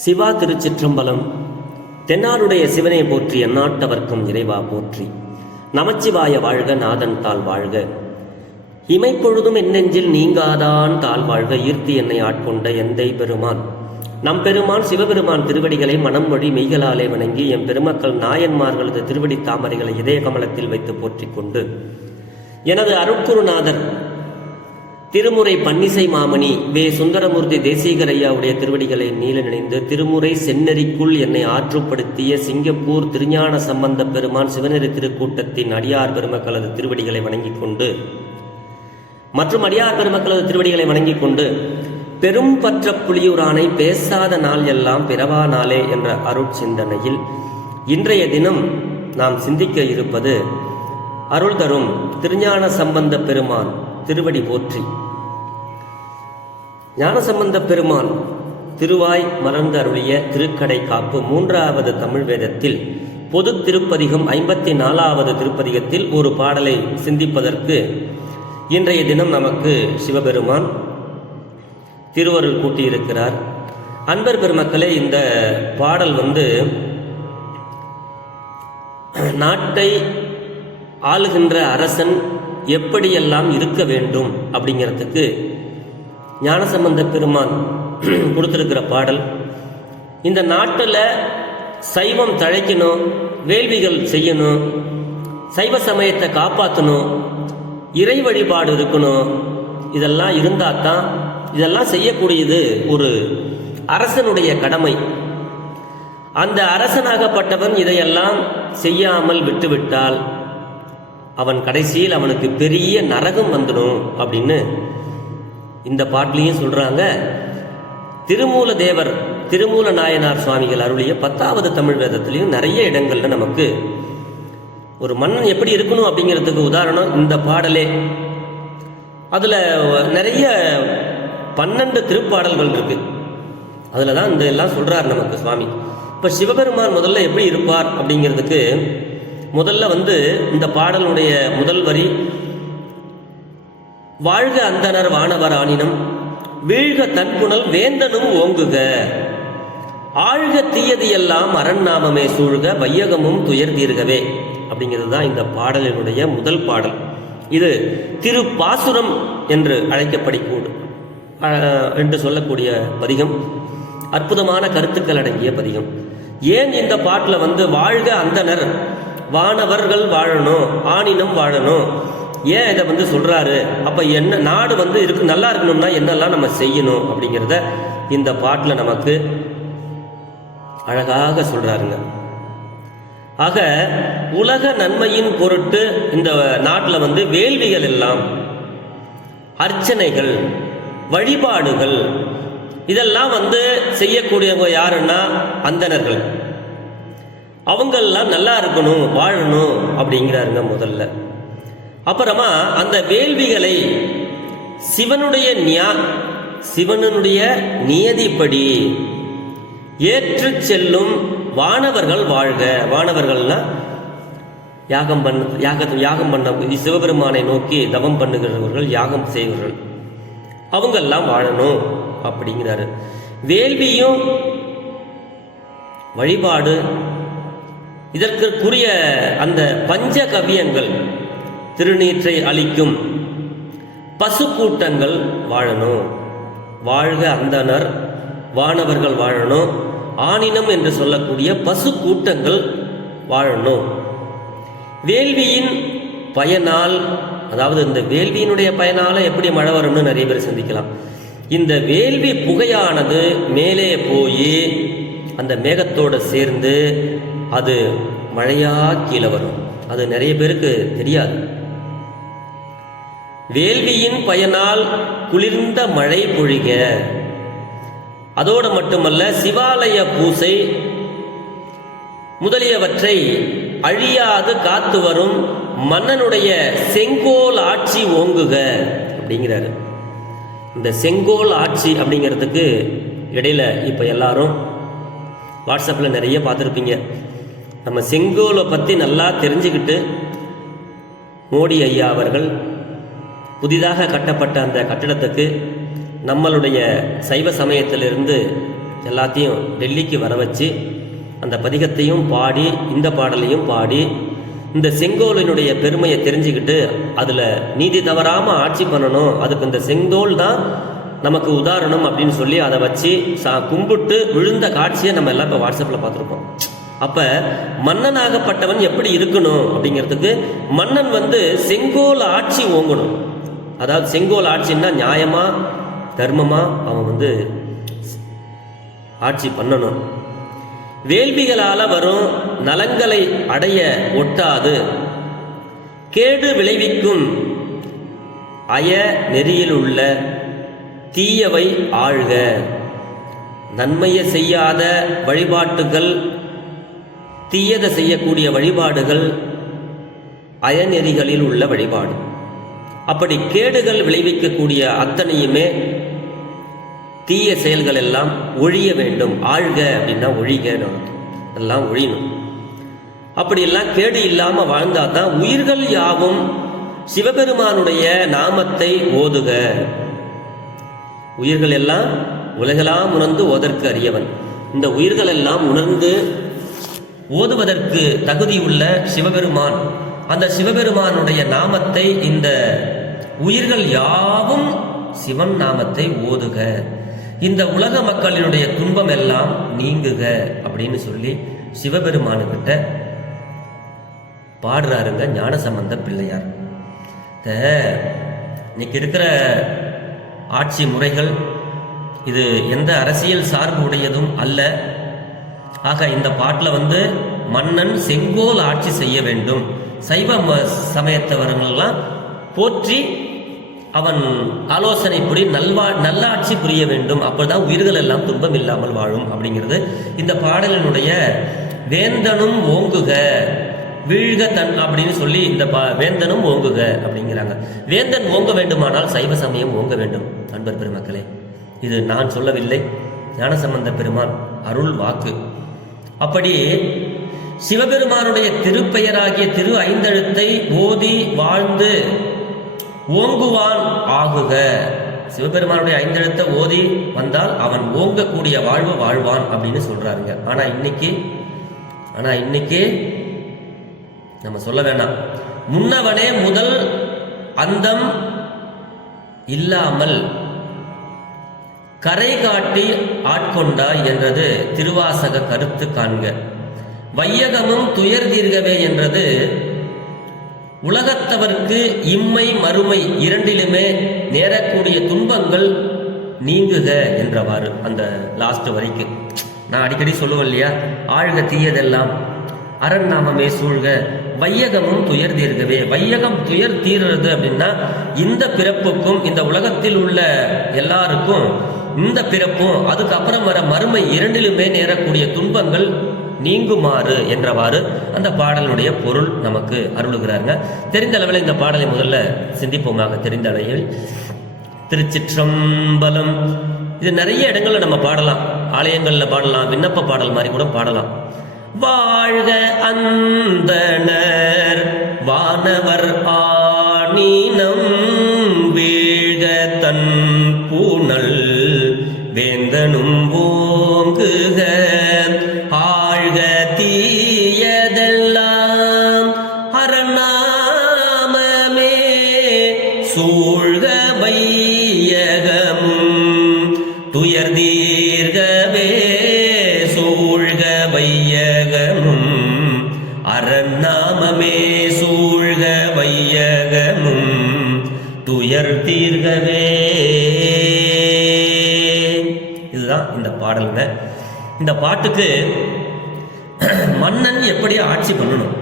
சிவா திருச்சிற்றம்பலம். தென்னாருடைய சிவனை போற்றி எந்நாட்டவர்க்கும் இறைவா போற்றி. நமச்சிவாய வாழ்க, நாதன் தாள் வாழ்க. இமைப்பொழுதும் என்னெஞ்சில் நீங்காதான் தாள் வாழ்க. ஈர்த்தி என்னை ஆட்கொண்ட எந்தை பெருமான் நம் பெருமான் சிவபெருமான் திருவடிகளை மனம் மொழி மெய்களாலே வணங்கி எம் பெருமக்கள் நாயன்மார்களது திருவடி தாமரைகளை இதய கமலத்தில் வைத்து போற்றிக் கொண்டு எனது அருட்குருநாதர் திருமுறை பன்னிசை மாமணி வே சுந்தரமூர்த்தி தேசிகரையாவுடைய திருவடிகளை நீல நினைந்து திருமுறை செந்நெறிக்குள் என்னை ஆற்றுப்படுத்திய சிங்கப்பூர் திருஞான சம்பந்த பெருமான் சிவநெறி திருக்கூட்டத்தின் அடியார் பெருமக்களது திருவடிகளை வணங்கிக் கொண்டு மற்றும் அடியார் பெருமக்களது திருவடிகளை வணங்கிக் கொண்டு பெரும் பற்ற புலியூரானை பேசாத நாள் எல்லாம் பிறவா நாளே என்ற அருட்சிந்தனையில் இன்றைய தினம் நாம் சிந்திக்க இருப்பது அருள் தரும் திருஞான சம்பந்த பெருமான் திருவடி போற்றி. ஞானசம்பந்த பெருமான் திருவாய் மலர்ந்து அருளிய திருக்கடை காப்பு 3வது தமிழ் வேதத்தில் பொது திருப்பதிகம் 54வது திருப்பதிகத்தில் ஒரு பாடலை சிந்திப்பதற்கு இன்றைய தினம் நமக்கு சிவபெருமான் திருவருள் கூட்டியிருக்கிறார். அன்பர் பெருமக்களே, இந்த பாடல் நாட்டை ஆளுகின்ற அரசன் எப்படியெல்லாம் இருக்க வேண்டும் அப்படிங்கிறதுக்கு ஞானசம்பந்த பெருமான் கொடுத்திருக்கிற பாடல். இந்த நாட்டில் சைவம் தழைக்கணும், வேள்விகள் செய்யணும், சைவ சமயத்தை காப்பாற்றணும், இறை வழிபாடு இருக்கணும். இதெல்லாம் இருந்தால் தான் இதெல்லாம் செய்யக்கூடியது ஒரு அரசனுடைய கடமை. அந்த அரசனாகப்பட்டவன் இதையெல்லாம் செய்யாமல் விட்டுவிட்டால் அவன் கடைசியில் அவனுக்கு பெரிய நரகம் வந்துடும் அப்படின்னு இந்த பாட்டிலையும் சொல்றாங்க. திருமூல தேவர் திருமூல நாயனார் சுவாமிகள் அருளிய 10வது தமிழ் வேதத்திலையும் நிறைய இடங்கள்ல நமக்கு ஒரு மன்னன் எப்படி இருக்கணும் அப்படிங்கிறதுக்கு உதாரணம் இந்த பாடலே. அதுல நிறைய 12 திருப்பாடல்கள் இருக்கு. அதுல தான் இந்த எல்லாம் சொல்றார் நமக்கு சுவாமி. இப்ப சிவபெருமான் முதல்ல எப்படி இருப்பார் அப்படிங்கிறதுக்கு முதல்ல இந்த பாடலுடைய முதல் வரி, வாழ்க அந்தனர் வானவர் ஆனினம் வீழ்க தன்புணல் வேந்தனும் ஓங்குக ஆழ்க தீயது எல்லாம் அரண்நாமமே சூழ்க வையகமும் துயர் தீர்கவே அப்படிங்கிறது தான் இந்த பாடலினுடைய முதல் பாடல். இது திருப்பாசுரம் என்று அழைக்கப்படக்கூடும் என்று சொல்லக்கூடிய பதிகம். அற்புதமான கருத்துக்கள் அடங்கிய பதிகம். ஏன் இந்த பாட்டில் வாழ்க அந்தனர் வானவர்கள் வாழணும், ஆணினம் வாழணும், ஏன் இதை சொல்றாரு? அப்ப என்ன நாடு இருக்கு நல்லா இருக்கணும்னா என்னெல்லாம் நம்ம செய்யணும் அப்படிங்கிறத இந்த பாட்டில் நமக்கு அழகாக சொல்றாருங்க. ஆக உலக நன்மையின் பொருட்டு இந்த நாட்டில் வேள்விகள் எல்லாம், அர்ச்சனைகள், வழிபாடுகள் இதெல்லாம் செய்யக்கூடியவங்க யாருன்னா அந்தணர்கள். அவங்கெல்லாம் நல்லா இருக்கணும், வாழணும் அப்படிங்கிறாருங்க முதல்ல. அப்புறமா அந்த வேள்விகளை சிவனுடைய நியதிப்படி ஏற்று செல்லும் வானவர்கள் வாழ்க. வானவர்கள்னா யாகம் பண்ண சிவபெருமானை நோக்கி தவம் பண்ணுகிறவர்கள், யாகம் செய்வர்கள், அவங்கெல்லாம் வாழணும் அப்படிங்கிறாரு. வேள்வியும் வழிபாடு இதற்குரிய அந்த பஞ்ச கவியங்கள், திருநீற்றை அளிக்கும் பசு கூட்டங்கள் வாழணும். வாழ்க அந்தனர் வானவர்கள் வாழணும், ஆனினம் என்று சொல்லக்கூடிய பசு கூட்டங்கள் வாழணும். வேள்வியின் பயனால், அதாவது இந்த வேள்வியினுடைய பயனால எப்படி மழை வரும்னு நிறைய பேர் சிந்திக்கலாம். இந்த வேள்வி புகையானது மேலே போய் அந்த மேகத்தோடு சேர்ந்து அது மழையா கீழே வரும். அது நிறைய பேருக்கு தெரியாது. வேள்வியின் பயனால் குளிர்ந்த மழை பொழிக. அதோடு மட்டுமல்ல, சிவாலய பூசை முதலியவற்றை அழியாது காத்து வரும் மன்னனுடைய செங்கோல் ஆட்சி ஓங்குக அப்படிங்கிறாரு. இந்த செங்கோல் ஆட்சி அப்படிங்கிறதுக்கு இடையில இப்ப எல்லாரும் வாட்ஸ்அப்பில் நிறைய பார்த்துருப்பீங்க. நம்ம செங்கோலை பற்றி நல்லா தெரிஞ்சுக்கிட்டு மோடி ஐயா அவர்கள் புதிதாக கட்டப்பட்ட அந்த கட்டிடத்துக்கு நம்மளுடைய சைவ சமயத்திலிருந்து எல்லாத்தையும் டெல்லிக்கு வர வச்சு அந்த பதிகத்தையும் பாடி இந்த பாடலையும் பாடி இந்த செங்கோலினுடைய பெருமையை தெரிஞ்சுக்கிட்டு அதில் நீதி தவறாமல் ஆட்சி பண்ணணும், அதுக்கு இந்த செங்கோல் தான் நமக்கு உதாரணம் அப்படின்னு சொல்லி அதை வச்சு கும்பிட்டு விழுந்த காட்சியை நம்ம எல்லாம் இப்போ வாட்ஸ்அப்பில் பார்த்துருப்போம். அப்போ மன்னனாகப்பட்டவன் எப்படி இருக்கணும் அப்படிங்கிறதுக்கு மன்னன் செங்கோல் ஆட்சி ஓங்கணும். அதாவது செங்கோல் ஆட்சின்னா நியாயமா தர்மமா அவன் ஆட்சி பண்ணணும். வேள்விகளால் வரும் நலங்களை அடைய ஒட்டாது கேடு விளைவிக்கும் அய நெறியில் உள்ள தீயவை ஆழ்க. நன்மையை செய்யாத வழிபாட்டுகள், தீயதை செய்யக்கூடிய வழிபாடுகள் அயநெறிகளில் உள்ள வழிபாடு. அப்படி கேடுகள் விளைவிக்கக்கூடிய அத்தனையுமே தீய செயல்கள் எல்லாம் ஒழிய வேண்டும். ஆழ்க அப்படின்னா ஒழிக, எல்லாம் ஒழியணும். அப்படியெல்லாம் கேடு இல்லாம வாழ்ந்தா தான் உயிர்கள் யாவும் சிவபெருமானுடைய நாமத்தை ஓதுக. உயிர்கள் எல்லாம் உலகெல்லாம் உணர்ந்து ஓதற்கு அறியவன். இந்த உயிர்கள் எல்லாம் உணர்ந்து ஓதுவதற்கு தகுதியுள்ள சிவபெருமான். அந்த சிவபெருமானுடைய நாமத்தை இந்த உயிர்கள் யாவும் சிவன் நாமத்தை ஓதுக, இந்த உலக மக்களினுடைய துன்பம் எல்லாம் நீங்குக அப்படின்னு சொல்லி சிவபெருமானுக்கிட்ட பாடுறாருங்க ஞானசம்பந்த பிள்ளையார். இன்னைக்கு இருக்கிற ஆட்சி முறைகள் இது எந்த அரசியல் சார்பு உடையதும் அல்ல. ஆக இந்த பாட்டில் மன்னன் செங்கோல் ஆட்சி செய்ய வேண்டும், சைவ சமயத்தவர்களெல்லாம் போற்றி அவன் ஆலோசனைப்படி நல்லாட்சி புரிய வேண்டும். அப்போதான் உயிர்கள் எல்லாம் துன்பம் இல்லாமல் வாழும் அப்படிங்கிறது இந்த பாடலினுடைய வேந்தனும் ஓங்குக வீழ்க தன் அப்படின்னு சொல்லி இந்த வேந்தனும் ஓங்குக அப்படிங்கிறாங்க. வேந்தன் ஓங்க வேண்டுமானால் சைவ சமயம் ஓங்க வேண்டும். அன்பர் பெருமக்களே, இது நான் சொல்லவில்லை, ஞானசம்பந்த பெருமான் அருள் வாக்கு. அப்படி சிவபெருமானுடைய திருப்பெயராகிய திரு ஐந்தெழுத்தை ஓதி வாழ்ந்து ஓங்குவான் ஆகுக. சிவபெருமானுடைய ஐந்தெழுத்தை ஓதி வந்தால் அவன் ஓங்கக்கூடிய வாழ்வு வாழ்வான் அப்படின்னு சொல்றாருங்க. ஆனா இன்னைக்கு நம்ம சொல்ல வேண்டாம், முன்னவனே முதல் அந்தம் இல்லாமல் கரை காட்டி ஆட்கொண்டாய் என்றது திருவாசக கருத்து காண்க. வையகமும் துயர் தீர்கவே என்றது உலகத்தவர்க்கு இம்மை மறுமை இரண்டிலுமே நேரக்கூடிய துன்பங்கள் நீங்குக என்றவாறு அந்த லாஸ்ட் வரைக்கும் நான் அடிக்கடி சொல்லுவேன் இல்லையா, ஆழ்க தீயதெல்லாம் அரண் நாமமே சூழ்க வையகமும் துயர் தீர்கவே. வையகம் துயர் தீர்றது அப்படின்னா இந்த பிறப்புக்கும் இந்த உலகத்தில் உள்ள எல்லாருக்கும் இந்த பிறப்பும் அதுக்கப்புறம் வர மறுமை இரண்டிலுமே நேரக்கூடிய துன்பங்கள் நீங்குமாறு என்றவாறு அந்த பாடலுடைய பொருள் நமக்கு அருளுகிறாங்க. தெரிந்த அளவில் இந்த பாடலை முதல்ல சிந்திப்போமாக. தெரிந்த அளவில் திருச்சிற்றம்பலம், இது நிறைய இடங்கள்ல நம்ம பாடலாம், ஆலயங்கள்ல பாடலாம், விண்ணப்ப பாடல் மாதிரி கூட பாடலாம். வாழ்க அந்தணர் வானவர் ஆனீனம் வீழ்க தன் பூணல் வேந்தனும் ஓங்குக ஆழ்க தீயதெல்லாம் அரணாமமே சூழ்க வையகமும் துயர் தீர்கவே சூழ்க வையகமும் அரணாமமே சூழ்க வையகமும் துயர் தீர்கவே. இதுதான் இந்த பாடலுங்க. இந்த பாட்டுக்கு மன்னன் எப்படி ஆட்சி பண்ணணும்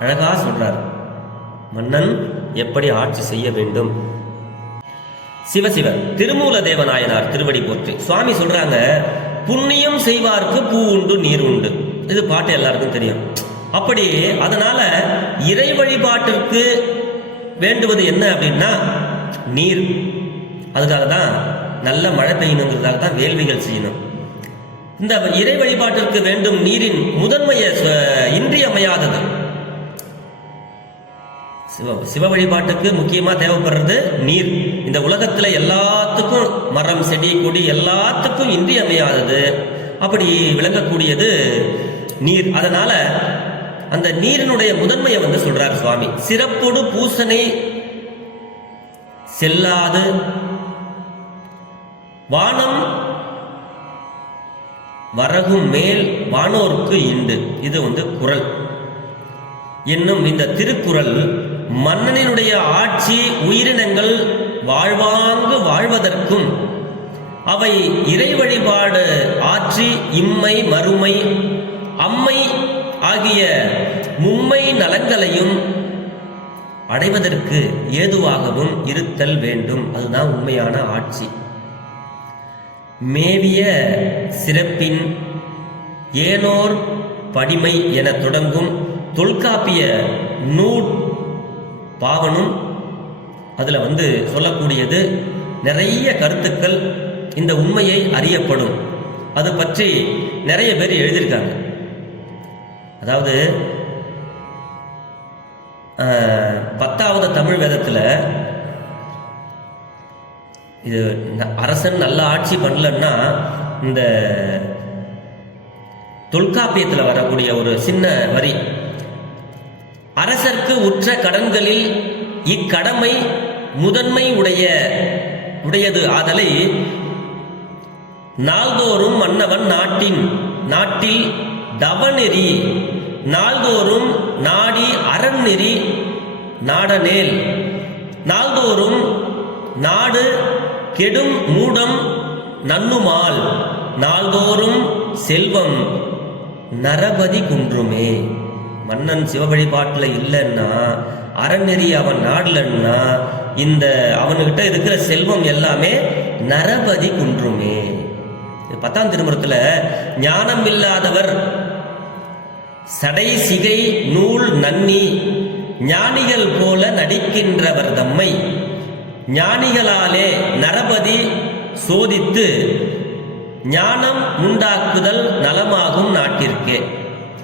அழகா சொல்றார். மன்னன் எப்படி ஆட்சி செய்ய வேண்டும். சிவசிவ திருமூல தேவநாயனார் திருவடி போற்றி. சுவாமி சொல்றாங்க, புண்ணியம் செய்வார்க்கு பூ உண்டு நீர் உண்டு. இது பாட்டு எல்லாருக்கும் தெரியும். அப்படி அதனால இறை வழிபாட்டிற்கு வேண்டுவது என்ன அப்படின்னா நீர். அதுக்காக தான் நல்ல மழை பெய்யணுங்கிறதுக்காக தான் வேள்விகள் செய்யணும். இந்த இறை வழிபாட்டிற்கு வேண்டும் நீரின் முதன்மைய இன்றியமையாதது சிவ வழிபாட்டுக்கு முக்கியமாக தேவைப்படுறது நீர். இந்த உலகத்தில் எல்லாத்துக்கும் மரம் செடி கொடி எல்லாத்துக்கும் இன்றியமையாதது, அப்படி விளங்கக்கூடியது நீர். அதனால அந்த நீரினுடைய முதன்மையை சொல்றார் சுவாமி. சிறப்போடு பூசனை செல்லாது வானம் வரகும் மேல் வானோர்க்கு இண்டு. இது குறள் என்னும் இந்த திருக்குறள் மன்னனினுடைய ஆட்சி உயிரினங்கள் வாழ்வாங்கு வாழ்வதற்கும் அவை இறை வழிபாடு ஆற்றி இம்மை மறுமை அம்மை ஆகிய மும்மை நலங்களையும் அடைவதற்கு ஏதுவாகவும் இருத்தல் வேண்டும். அதுதான் உண்மையான ஆட்சி. மேவிய சிறப்பின் ஏனோர் படிமை என தொடங்கும் தொல்காப்பிய நூற் பாவனும் அதுல சொல்லக்கூடியது நிறைய கருத்துக்கள். இந்த உண்மையை அறியப்படும் அது பற்றி நிறைய பேர் எழுதியிருக்காங்க. அதாவது 10வது தமிழ் வேதத்துல இது அரசன் நல்ல ஆட்சி பண்ணலன்னா இந்த தொல்காப்பியத்தில் வரக்கூடிய ஒரு சின்ன வரி, அரசர்க்கு உற்ற கடன்களில் இக்கடமை முதன்மை உடையது ஆதலை நாள்தோறும் மன்னவன் நாட்டில் தவநெறி நாள்தோறும் நாடி அறநெறி நாடனேல் நாள்தோறும் நாடு கெடும் மூடம் நன்னுமால் நாள்தோறும் செல்வம் நரபதி குன்றுமே. மன்னன் சிவ வழிபாட்டில் இல்லைன்னா, அறநெறி அவன் நாடலன்னா, இந்த அவனுக்கிட்ட இருக்கிற செல்வம் எல்லாமே நரபதி குன்றுமே. 10ஆம் திருமுறத்தில் ஞானம் இல்லாதவர் சடை சிகை நூல் நன்னி ஞானிகள் போல நடிக்கின்றவர் தம்மை ஞானிகளாலே நரபதி சோதித்து ஞானம் உண்டாக்குதல் நலமாகும் நாட்டிற்கே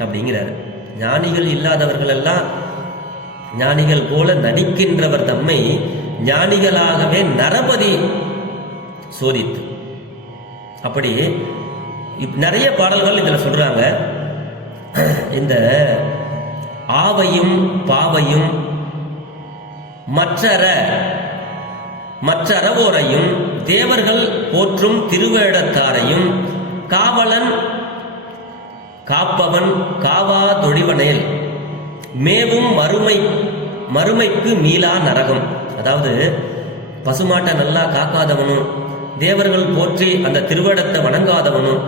அப்படிங்கிறார். ஞானிகள் இல்லாதவர்கள் எல்லாம் ஞானிகள் போல நடிக்கின்றவர் தம்மை ஞானிகளாகவே நரபதி சோதித்து. அப்படி நிறைய பாடல்கள் இதுல சொல்றாங்க. இந்த ஆவையும் பாவையும் மற்றறவோரையும் தேவர்கள் போற்றும் திருவேடத்தாரையும் காவலன் காப்பவன் காவா தொழிவனேல் மேவும் மறுமைக்கு மீளா நரகம். அதாவது பசுமாட்டை நல்லா காக்காதவனும் தேவர்கள் போற்றி அந்த திருவேடத்தை வணங்காதவனும்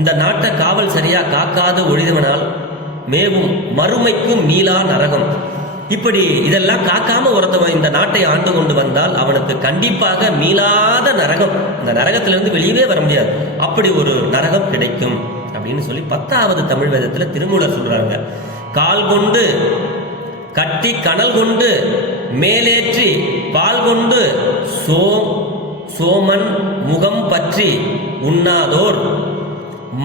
இந்த நாட்டை காவல் சரியா காக்காத ஒழிதவனால் மேவும் மறுமைக்கும் மீளா நரகம். இப்படி இதெல்லாம் காக்காம ஒருத்தவன் இந்த நாட்டை ஆண்டு கொண்டு வந்தால் அவனுக்கு கண்டிப்பாக மீளாத நரகம், அந்த நரகத்திலிருந்து வெளியவே வர முடியாது, அப்படி ஒரு நரகம் கிடைக்கும் அப்படின்னு சொல்லி 10வது தமிழ் வேதத்துல திருமூலர் சொல்றாங்க. கால் கொண்டு கட்டி கனல் கொண்டு மேலேற்றி பால் கொண்டு சோமன் முகம் பற்றி உண்ணாதோர்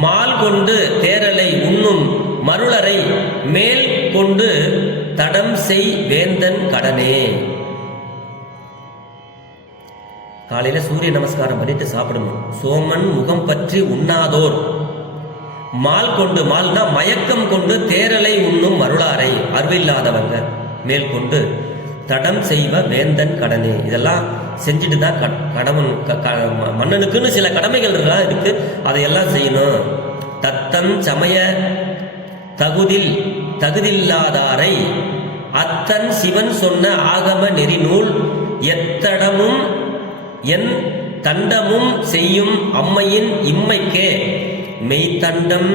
மால் கொண்டு தேரலை உண்ணும் மருளரை மேல் கொண்டு தடம் செய் வேந்தன் கடனே. காலையில சூரிய நமஸ்காரம் பண்ணிட்டு சாப்பிடணும். சோமன் முகம் பற்றி உண்ணாதோர் மால் கொண்டு, மால்னா மயக்கம் கொண்டு தேரலை உண்ணும் மருளாரை அறிவில்லாதவங்க மேல் கொண்டு தடம் செய்வ வேந்தன் கடனே. இதெல்லாம் செஞ்சுட்டு தான் கடவன் மன்னனுக்குன்னு சில கடமைகள் இருக்கு, அதையெல்லாம் செய்யணும். தத்தம் சமய தகுதில்லாதாரை அத்தன் சிவன் சொன்ன ஆகம நெறிநூல் எத்தடமும் என் தண்டமும் செய்யும் அம்மையின் இம்மைக்கே மெய்த்தண்டம்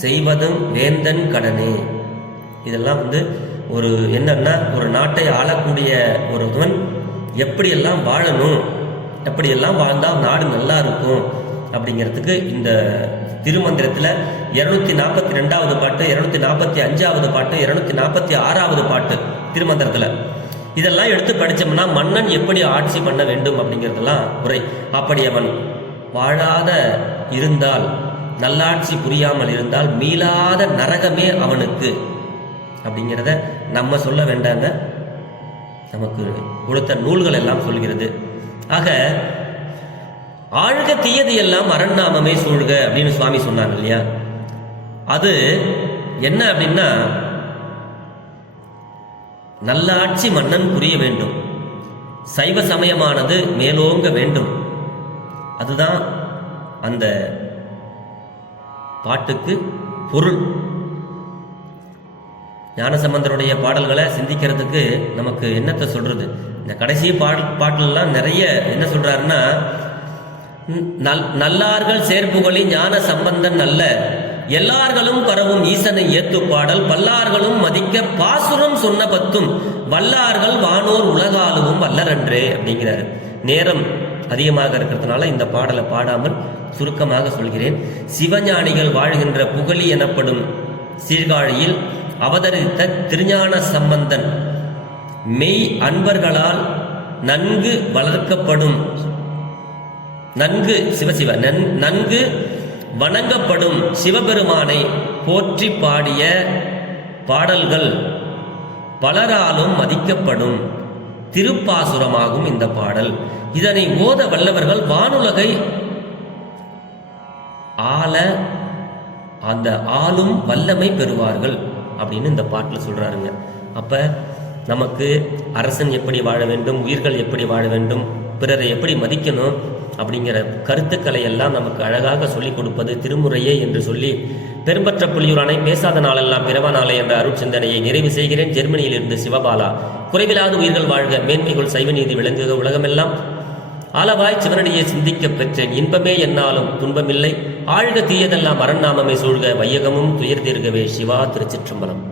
செய்வதும் வேந்தன் கடனே. இதெல்லாம் ஒரு என்னன்னா, ஒரு நாட்டை ஆளக்கூடிய ஒருவன் எப்படியெல்லாம் வாழணும், எப்படியெல்லாம் வாழ்ந்தால் நாடு நல்லா இருக்கும் அப்படிங்கிறதுக்கு இந்த திருமந்திரத்தில் 242வது பாட்டு, 245வது பாட்டு, 246வது பாட்டு திருமந்திரத்தில் இதெல்லாம் எடுத்து படித்தோம்னா மன்னன் எப்படி ஆட்சி பண்ண வேண்டும் அப்படிங்கிறதெல்லாம் உரை. அப்படி அவன் வாழாத இருந்தால், நல்லாட்சி புரியாமல் இருந்தால் மீளாத நரகமே அவனுக்கு அப்படிங்கிறத நம்ம சொல்ல வேண்டாங்க, நமக்கு கொடுத்த நூல்கள் எல்லாம் சொல்கிறது. ஆக ஆழ்க தீயது எல்லாம் அரண்நாமமே சூழ்க அப்படின்னு சுவாமி சொன்னாங்க இல்லையா? அது என்ன அப்படின்னா, நல்லாட்சி மன்னன் புரிய வேண்டும், சைவ சமயமானது மேலோங்க வேண்டும். அதுதான் அந்த பாட்டுக்கு பொருள். ஞானசம்பந்தருடைய பாடல்களை சிந்திக்கிறதுக்கு நமக்கு என்னத்தை சொல்றது? இந்த கடைசி பாட்டிலெல்லாம் நிறைய என்ன சொல்றாருன்னா, நல்லார்கள் சேர்ப்புகளி ஞான சம்பந்தன் அல்ல, எல்லார்களும் பரவும் ஈசனை ஏத்து பாடல், பல்லார்களும் மதிக்க பாசுரம் சொன்ன பத்தும், வல்லார்கள் வானோர் உலகாலுவும் வல்லரன்றே அப்படிங்கிறாரு. நேரம் அதிகமாக இருக்கிறதுனால இந்த பாடலை பாடாமல் சுருக்கமாக சொல்கிறேன். சிவஞானிகள் வாழ்கின்ற புகழி எனப்படும் சீர்காழியில் அவதரித்த திருஞான சம்பந்தன் மெய் அன்பர்களால் நன்கு வளர்க்கப்படும், நன்கு நன்கு வணங்கப்படும் சிவபெருமானை போற்றி பாடிய பாடல்கள் பலராலும் மதிக்கப்படும் திருப்பாசுரமாகும் இந்த பாடல். இதனை ஓத வல்லவர்கள் வானுலகை ஆள அந்த ஆளும் வல்லமை பெறுவார்கள் அப்படின்னு இந்த பாட்டில் சொல்றாருங்க. அப்ப நமக்கு அரசன் எப்படி வாழ வேண்டும், உயிர்கள் எப்படி வாழ வேண்டும், பிறரை எப்படி மதிக்கணும் அப்படிங்கிற கருத்துக்களை எல்லாம் நமக்கு அழகாக சொல்லிக் கொடுப்பது திருமுறையே என்று சொல்லி, பெரும்பற்ற புலியூரானை பேசாத நாளெல்லாம் பிறவ நாளை என்ற அருட்சிந்தனையை நிறைவு செய்கிறேன். ஜெர்மனியில் இருந்து சிவபாலா. குறைவில்லாத உயிர்கள் வாழ்க, மேன்மைகள் சைவ நீதி விளங்குக, உலகமெல்லாம் ஆலவாய் சிவனடியை சிந்திக்க பெற்றேன். இன்பமே என்னாலும் துன்பமில்லை, ஆழ்க தீயதெல்லாம் அரண்நாமமே சூழ்க, வையகமும் துயர் தீர்கவே. சிவா. திருச்சிற்றம்பலம்.